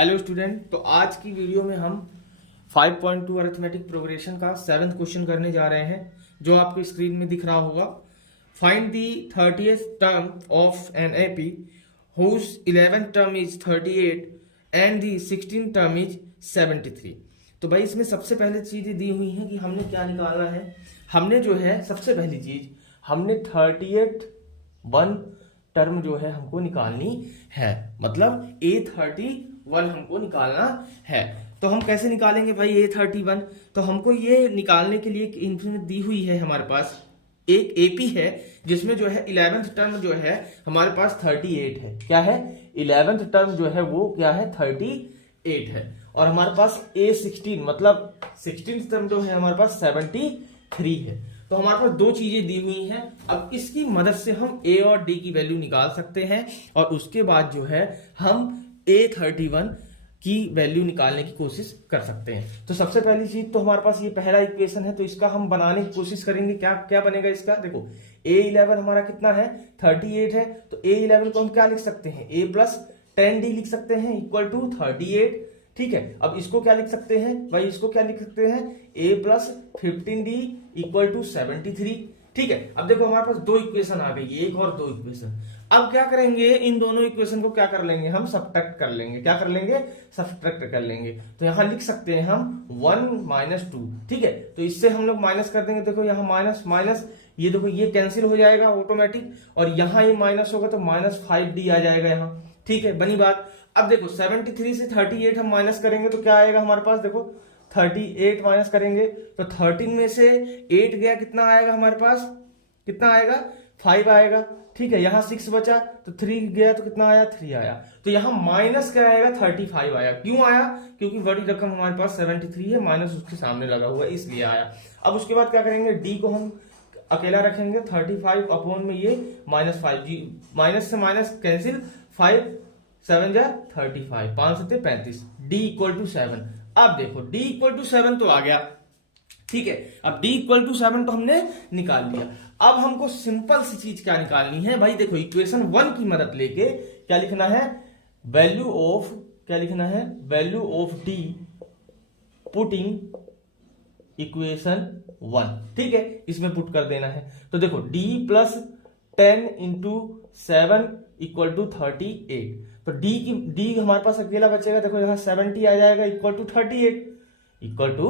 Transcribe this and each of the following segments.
Hello student. तो आज की वीडियो में हम 5.2 अरिथमेटिक प्रोग्रेशन का 7th क्वेश्चन करने जा रहे हैं, जो आपके स्क्रीन में दिख रहा होगा। Find the 30th term of an AP whose 11th term is 38 and the 16th term is 73। तो भाई इसमें सबसे पहले चीजें दी हुई हैं कि हमने क्या निकालना है। हमने जो है सबसे पहली चीज हमने 38 वन टर्म जो है हमको निकालनी है, मतलब A31 हमको निकालना है। तो हम कैसे निकालेंगे भाई A31? तो हमको ये निकालने के लिए इन्फिनिट दी हुई है, हमारे पास एक एपी है जिसमें जो है 11th टर्म जो है हमारे पास 38 है। क्या है? 11th टर्म जो है वो क्या है? 38 है। और हमारे पास A16 मतलब 16th टर्म जो है हमारे पास 73 है। तो हमारे पास दो चीजें दी हुई हैं। अब इसकी मदद से हम A और D की वैल्यू निकाल सकते हैं और उसके बाद जो है हम A31 की वैल्यू निकालने की कोशिश कर सकते हैं। तो सबसे पहली चीज तो हमारे पास ये पहला इक्वेशन है, तो इसका हम बनाने की कोशिश करेंगे। क्या क्या बनेगा इसका? देखो A11 हमारा कितना है? 38 है। तो A11 को हम क्या लिख सकते हैं? A प्लस 10D लिख सकते हैं इक्वल टू 38। ठीक है, अब इसको क्या लिख सकते हैं भाई? इसको क्या लिख सकते हैं? A plus 15D equal to 73। ठीक है, अब देखो हमारे पास दो इक्वेशन आ गई, एक और दो इक्वेशन। अब क्या करेंगे? इन दोनों इक्वेशन को क्या कर लेंगे? हम सब्ट्रैक्ट कर लेंगे। क्या कर लेंगे? सब्ट्रैक्ट कर लेंगे। तो यहां लिख सकते हैं हम 1 माइनस 2। ठीक है, तो इससे हम लोग माइनस कर देंगे। देखो यहाँ माइनस माइनस, ये देखो ये कैंसिल हो जाएगा ऑटोमेटिक, और यहाँ ये माइनस होगा तो माइनस 5D आ जाएगा यहाँ। ठीक है, बनी बात। अब देखो 73 से 38 हम माइनस करेंगे तो क्या आएगा हमारे पास? देखो 38 माइनस करेंगे तो 13 में से 8 गया, कितना आएगा हमारे पास? कितना आएगा? 5 आएगा। ठीक है, यहाँ 6 बचा तो 3 गया तो कितना आया? 3 आया। तो यहाँ माइनस क्या आएगा? 35 आया। क्यों आया? क्योंकि बड़ी रकम हमारे पास 73 है, माइनस उसके सामने लगा हुआ है, इसलिए आया। अब उसके बाद क्या करेंगे? डी को हम अकेला रखेंगे। 35 अपॉन में ये -5, जी माइनस से माइनस कैंसिल, 5 7 जा 35, 5 7 35, D इक्वल टू 7। अब देखो D इक्वल टू 7 तो आ गया। ठीक है, अब D इक्वल टू 7 तो हमने निकाल लिया। अब हमको सिंपल सी चीज क्या निकालनी है भाई? देखो इक्वेशन 1 की मदद लेके क्या लिखना है? वैल्यू ऑफ, क्या लिखना है? Value of D putting equation 1। ठीक है, इसमें पुट कर देना है। तो देखो D plus 10 into 7 equal to 38। तो D हमारे पास अकेला बचेगा। देखो यहाँ 70 आ जाएगा इक्वल टू 38, इक्वल टू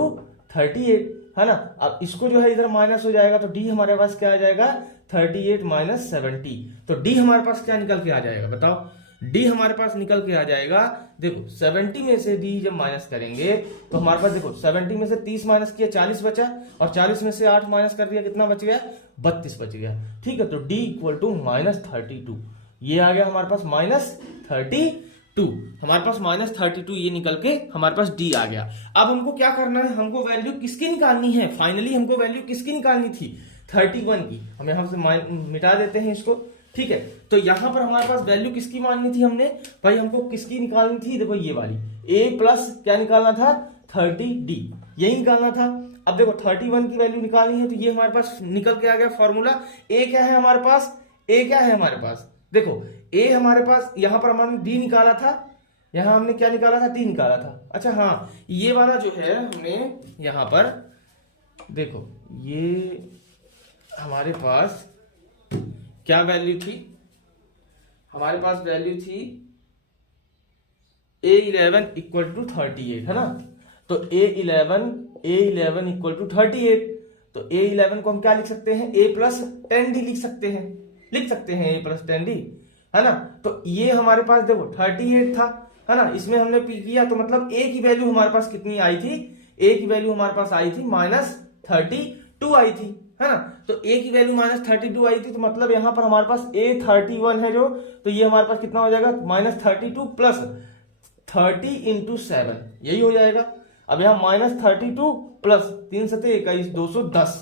38 है ना। अब इसको जो है इधर माइनस हो जाएगा तो D हमारे पास क्या आ जाएगा? 38 माइनस 70। तो D हमारे पास क्या निकल के आ जाएगा बताओ? D हमारे पास निकल के आ जाएगा, देखो 70 में से D जब माइनस करेंगे तो हमारे पास देखो 70 में से 30 माइनस किया, 40 बचा, और 40 में से 8 माइनस कर दिया, कितना बच गया? 32 बच गया। ठीक है, तो D इक्वल टू -32। ये आ गया हमारे पास -32। हमारे पास -32 ये निकल के हमारे पास D आ गया। अब हमको क्या करना है? हमको वैल्यू किसकी निकालनी है? फाइनली हमको वैल्यू किसकी निकालनी थी? 31 की। हम यहां से मिटा देते हैं इसको। ठीक है, तो यहां पर हमारे पास वैल्यू किसकी माननी थी हमने भाई? हमको किसकी निकालनी थी? देखो ये वाली A प्लस क्या निकालना था? 30D, यही निकालना था। अब देखो 31 की वैल्यू निकालनी है तो ये हमारे पास निकल के आ गया फॉर्मूला। A क्या है हमारे पास? A क्या है हमारे पास? देखो A हमारे पास, यहां पर हमने D निकाला था, यहां हमने क्या निकाला था? D निकाला था। अच्छा हाँ, ये वाला जो है हमने यहां पर देखो, ये हमारे पास क्या वैल्यू थी? हमारे पास वैल्यू थी A11 इक्वल टू 38 है ना। तो A11 इक्वल टू 38। तो A11 को हम क्या लिख सकते हैं? A प्लस 10D लिख सकते हैं, लिख सकते हैं A प्लस 10D है ना। तो ये हमारे पास देखो 38 था है ना, इसमें हमने पी किया तो मतलब A की वैल्यू हमारे पास कितनी आई थी? A की वैल्यू हमारे पास आई थी -32 आई थी है ना। तो A की वैल्यू -32 आई थी, तो मतलब यहां पर हमारे पास A31 है जो, तो ये हमारे पास कितना हो जाएगा? -32 प्लस 30 इंटू 7, यही हो जाएगा। अब यहाँ -32 प्लस 3 7 21 210।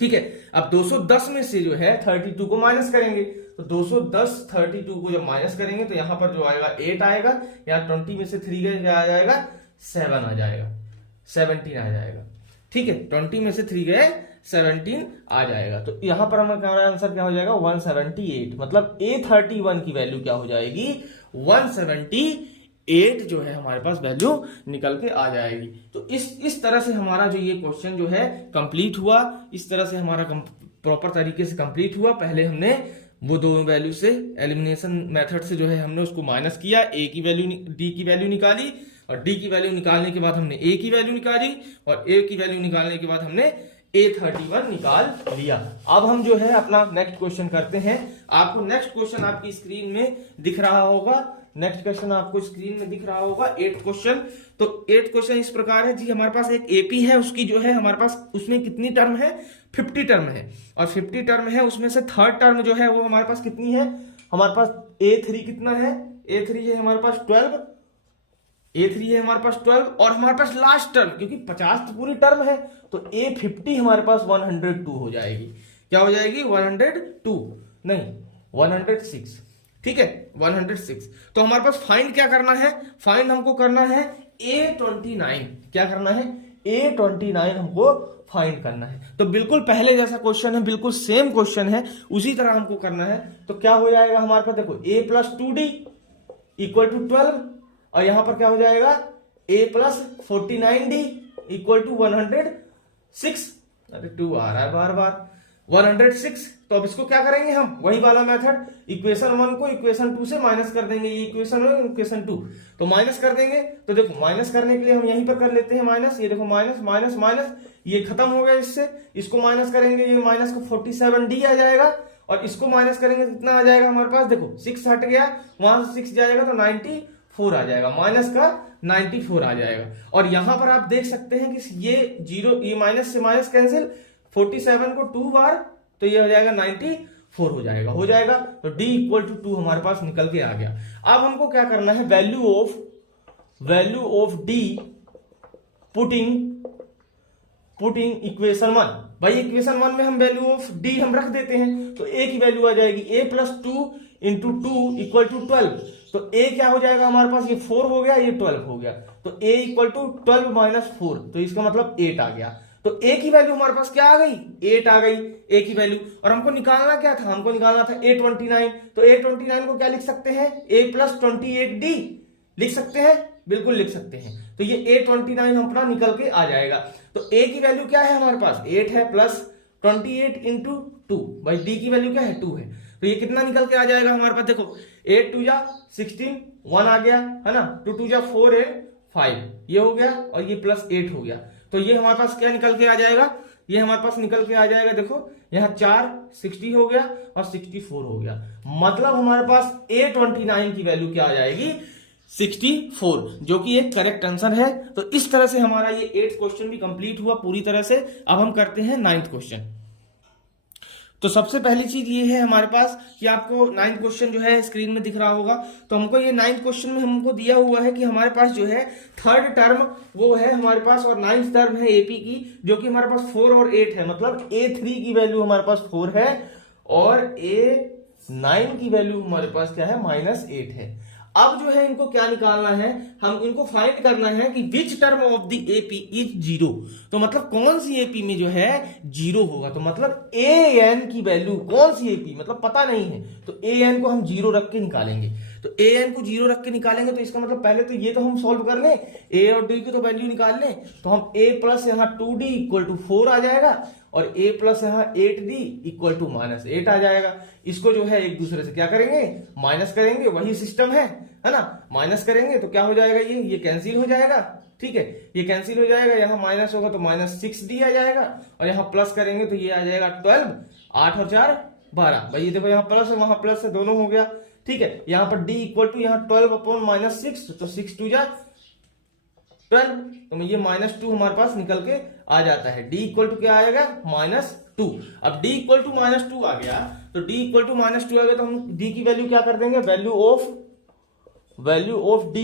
ठीक है, अब 210 में से जो है 32 को माइनस करेंगे, तो 210 32 को जब माइनस करेंगे तो यहां पर जो आएगा 8 आएगा। यहाँ 20 में से 3 गए, क्या आ जाएगा? 7 आ जाएगा, 17 आ जाएगा। ठीक है, 20 में से 3 गए 17 आ जाएगा। तो यहां पर हमारा आंसर क्या हो जाएगा? 178। मतलब A31 की वैल्यू क्या हो जाएगी? 178 8 जो है हमारे पास वैल्यू निकल के आ जाएगी। तो इस तरह से हमारा जो ये क्वेश्चन जो है कंप्लीट हुआ, इस तरह से हमारा प्रॉपर तरीके से कंप्लीट हुआ। पहले हमने वो दोनों वैल्यू से एलिमिनेशन मेथड से जो है हमने उसको माइनस किया, ए की वैल्यू डी की वैल्यू निकाली, और डी की वैल्यू निकालने के बाद हमने ए की वैल्यू निकाली, और ए की वैल्यू निकालने के बाद हमने A31 निकाल लिया। अब हम जो है अपना नेक्स्ट क्वेश्चन करते हैं। आपको नेक्स्ट क्वेश्चन आपकी स्क्रीन में दिख रहा होगा, नेक्स्ट क्वेश्चन आपको स्क्रीन में दिख रहा होगा 8th क्वेश्चन। तो 8th क्वेश्चन इस प्रकार है जी, हमारे पास एक एपी है, उसकी जो है हमारे पास उसमें कितनी टर्म है, 50 टर्म है, और 50 टर्म है उसमें से थर्ड टर्म जो है वो हमारे पास कितनी है, हमारे पास A3 कितना है, A3 है हमारे पास 12, A3 है हमारे पास 12, और हमारे पास लास्ट टर्म क्योंकि 50 तो पूरी टर्म है तो A50 हमारे पास 102 हो जाएगी। क्या हो जाएगी, 102 नहीं 106, ठीक है 106। तो हमारे पास फाइंड क्या करना है, फाइंड हमको करना है A29। क्या करना है, A29 हमको फाइंड करना है। तो बिल्कुल पहले जैसा क्वेश्चन है, बिल्कुल सेम क्वेश्चन है, उसी तरह हमको करना है। तो क्या हो जाएगा हमारे पास, देखो A + 2D = 12, और यहां पर क्या हो जाएगा A + 49D = 106। अरे 2 आ रहा है बार बार, 106। तो अब इसको क्या करेंगे हम, वही वाला मेथड, इक्वेशन 1 को इक्वेशन 2 से माइनस कर देंगे। ये इक्वेशन 1 इक्वेशन 2 तो माइनस कर देंगे। तो देखो माइनस करने के लिए हम यहीं पर कर लेते हैं माइनस, ये देखो माइनस माइनस माइनस, ये खत्म हो गया, इससे इसको माइनस करेंगे, ये माइनस को 47D आ जाएगा, और इसको माइनस करेंगे तो कितना आ जाएगा हमारे पास, देखो 6 हट गया, वहां से 6 जाएगा तो 94 आ जाएगा, माइनस का 94 आ जाएगा। और यहां पर आप देख सकते हैं कि ये जीरो, ये माइनस से माइनस कैंसिल, 47 को 2 बार, तो ये हो जाएगा 94 हो जाएगा। तो D = 2 हमारे पास निकल के आ गया। अब हमको क्या करना है, value of D putting equation 1। भाई इक्वेशन 1 में हम वैल्यू ऑफ D हम रख देते हैं, तो A की वैल्यू आ जाएगी A + 2 × 2 = 12। तो A क्या हो जाएगा हमारे पास, ये 4 हो गया, ये 12 हो गया, तो A = 12 - 4, तो इसका मतलब 8 आ गया। तो A की वैल्यू हमारे पास क्या आ गई, 8 आ गई A की वैल्यू। और हमको निकालना क्या था, हमको निकालना था A29। तो A29 को क्या लिख सकते हैं, A + 28D लिख सकते हैं, बिल्कुल लिख सकते हैं। तो ये A29 अपना निकल के आ जाएगा। तो A की वैल्यू क्या है हमारे पास, 8 है, प्लस 28 × 2, भाई D की वैल्यू क्या है, 2 है। तो ये कितना निकल के आ जाएगा हमारे पास, देखो 8 × 2 = 16, 1 आ गया है ना, 2 × 2 = 4 है, 5 ये हो गया, और ये +8 हो गया। तो ये हमारे पास क्या निकल के आ जाएगा, ये हमारे पास निकल के आ जाएगा, देखो यहाँ 4 60 हो गया और 64 हो गया। मतलब हमारे पास A29 की वैल्यू क्या आ जाएगी, 64, जो कि एक करेक्ट आंसर है। तो इस तरह से हमारा ये 8th क्वेश्चन भी कंप्लीट हुआ पूरी तरह से। अब हम करते हैं 9th क्वेश्चन। तो सबसे पहली चीज ये है हमारे पास कि आपको 9th क्वेश्चन जो है स्क्रीन में दिख रहा होगा। तो हमको ये 9th क्वेश्चन में हमको दिया हुआ है कि हमारे पास जो है थर्ड टर्म वो है हमारे पास, और 9th टर्म है एपी की, जो कि हमारे पास 4 और 8 है। मतलब A3 की वैल्यू हमारे पास 4 है, और A9 की वैल्यू हमारे पास क्या है, -8 है। अब जो है इनको क्या निकालना है, हम इनको फाइंड करना है कि which term of the AP is 0। तो मतलब कौन सी एपी में जो है 0 होगा। तो मतलब an की वैल्यू, कौन सी एपी मतलब पता नहीं है, तो an को हम 0 रख के निकालेंगे। तो an को 0 रख के निकालेंगे, तो इसका मतलब पहले तो ये तो हम सॉल्व कर लें, a और d की तो वैल्यू निकाल लें। तो हम a + यहाँ 2d = 4 आ जाएगा, और a + यहाँ 8d = -8 आ जाएगा। इसको जो है एक दूसरे से क्या करेंगे, माइनस करेंगे, वही सिस्टम है ना। माइनस करेंगे तो क्या हो जाएगा, ये कैंसिल हो जाएगा, ठीक है, ये कैंसिल हो जाएगा। यहाँ माइनस होगा तो -6d आ जाएगा, और यहाँ प्लस करेंगे तो ये आ जाएगा 12, 8 और 4 12। भाई ये देखो यहाँ प्लस है, वहां प्लस है, दोनों हो गया, ठीक है। यहाँ पर d = यहाँ 12/-6, तो 6 × 2 = 12, तो ये -2 हमारे पास निकल के आ जाता है। d = क्या आएगा, -2। अब d = -2 आ गया, तो d = -2 आ गया, तो हम d की वैल्यू क्या कर देंगे, value of d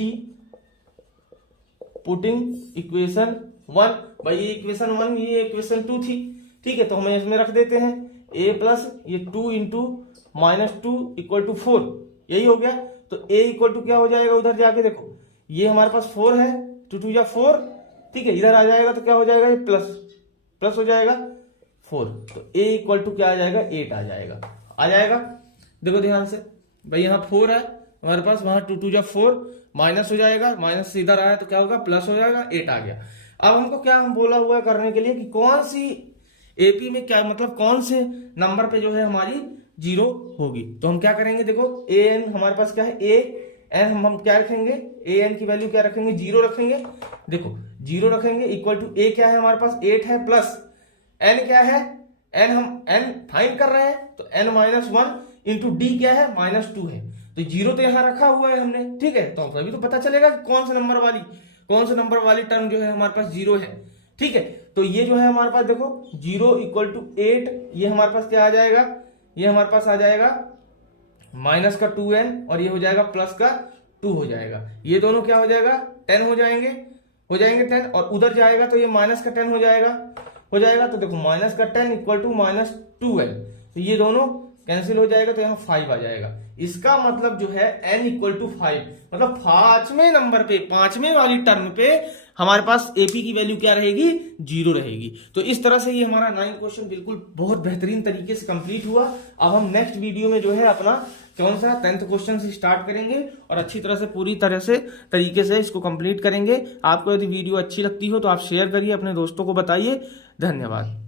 putting equation 1। भाई ये इक्वेशन 1, ये इक्वेशन 2 थी, ठीक है। तो हम इसमें रख देते हैं a + ये 2 × -2 = 4, यही हो गया। तो a = क्या हो जाएगा, उधर जाके देखो ये हमारे पास 4 है, 2 × 2 = 4, ठीक है। इधर आ जाएगा तो क्या हो जाएगा, ये प्लस हो जाएगा 4, तो a = क्या आ जाएगा, 8 आ जाएगा। देखो ध्यान से, भाई यहाँ 4 है हमारे पास, वहां 2 × 2 = 4, माइनस हो जाएगा, माइनस से इधर आया तो क्या होगा, प्लस हो जाएगा, 8 आ गया। अब हमको क्या हम बोला हुआ है करने के लिए कि कौन सी एपी में क्या मतलब कौन से नंबर पे जो है हमारी 0 होगी। तो हम क्या करेंगे, देखो ए एन हमारे पास क्या है, ए एन हम क्या रखेंगे, ए एन की वैल्यू क्या रखेंगे, 0 रखेंगे। देखो 0 रखेंगे इक्वल टू ए क्या है हमारे पास 8 है, प्लस एन क्या है, एन हम एन फाइंड कर रहे हैं तो एन माइनस 1 इंटू डी क्या है, -2 है। तो 0 तो यहां रखा हुआ है हमने, ठीक है। तो अभी तो पता चलेगा कि कौन से नंबर वाली टर्म जो है हमारे पास 0 है, ठीक है। तो ये जो है हमारे पास देखो 0 इक्वल टू 8, ये हमारे पास क्या आ जाएगा, ये हमारे पास आ जाएगा माइनस का 2n और ये हो जाएगा प्लस का 2 हो जाएगा। ये दोनों क्या हो जाएगा, 10 हो जाएंगे 10 और उधर जाएगा तो ये माइनस का 10 हो जाएगा। तो देखो माइनस का 10 इक्वल टू -2n, तो ये दोनों कैंसिल हो जाएगा तो यहाँ 5 आ जाएगा। इसका मतलब जो है n इक्वल टू 5, मतलब पांचवें नंबर पे, पांचवें वाली टर्म पे हमारे पास एपी की वैल्यू क्या रहेगी, 0 रहेगी। तो इस तरह से ये हमारा 9 क्वेश्चन बिल्कुल बहुत बेहतरीन तरीके से कंप्लीट हुआ। अब हम नेक्स्ट वीडियो में जो है अपना कौन सा 10th क्वेश्चन से स्टार्ट करेंगे और अच्छी तरह से पूरी तरह से तरीके से इसको कंप्लीट करेंगे। आपको यदि वीडियो अच्छी लगती हो तो आप शेयर करिए, अपने दोस्तों को बताइए। धन्यवाद।